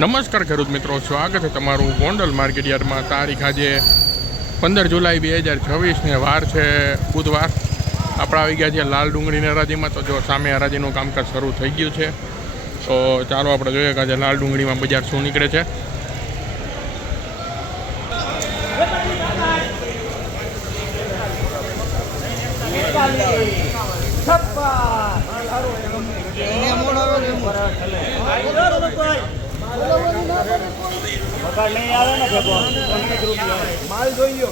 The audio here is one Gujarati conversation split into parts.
નમસ્કાર ખેડૂત મિત્રો, સ્વાગત છે તમારું ગોંડલ માર્કેટ યાર્ડમાં. તારીખ આજે 15 જુલાઈ 2026 વાર છે બુધવાર. આપણે આવી ગયા છીએ લાલ ડુંગળીની હરાજીમાં. તો જો સામે હરાજીનું કામકાજ શરૂ થઈ ગયું છે. તો ચાલો આપણે જોઈએ કે આજે લાલ ડુંગળીમાં બજાર શું નીકળે છે. માલ જોઈ ગયો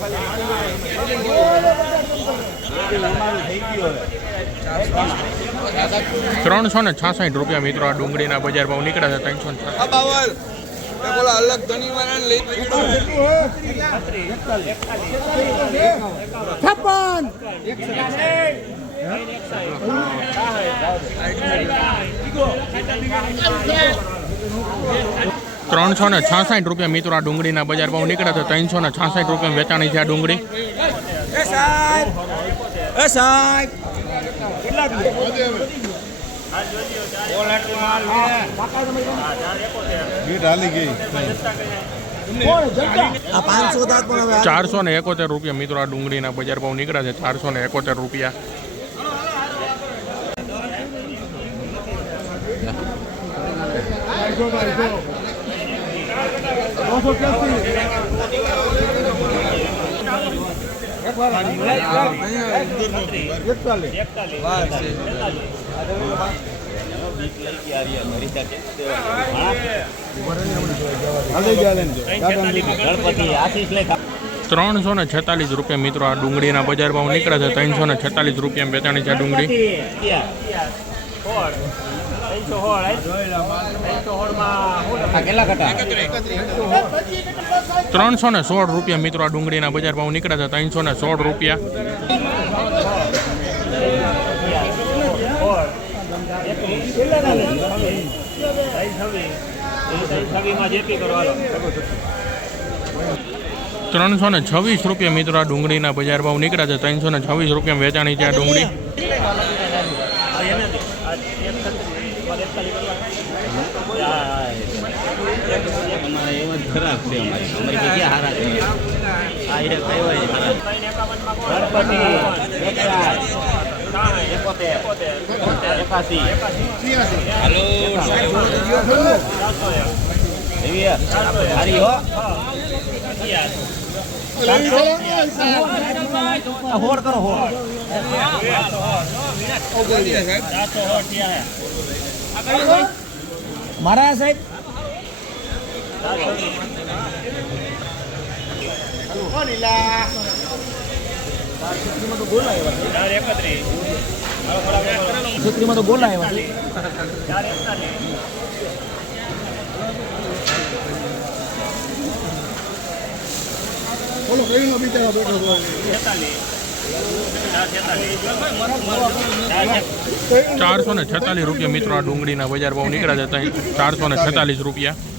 ₹366 મિત્રો આ ડુંગળીના બજાર ભાવ નીકળ્યા છે. 356 અલગ ધણી વાળા લઈ 366 મિત્રો આ ડુંગળીના બજાર ભાવ નીકળ્યા છે. 366 વેચાણી છે આ ડુંગળી. ₹471 મિત્રો આ ડુંગળીના બજાર ભાવ નીકળ્યા છે. ₹471. ₹346 મિત્રો આ ડુંગળીના બજાર ભાવ નીકળ્યા છે. ₹346 વેચાણી છે આ ડુંગળી. 316 મિત્રો આ ડુંગળીના બજાર ભાવ નીકળ્યા છે. ₹316. ₹326 મિત્રો આ ડુંગળીના બજાર ભાવ નીકળ્યા છે. ₹326 વેચાણી છે આ ડુંગળી. મારા સાહેબ છત્રીમાં તો ગોલા બોલો કઈ નો બિચારા બેઠો ₹446 મિત્રો આ ડુંગળીના બજાર ભાવ નીકળ્યા છે. ₹446.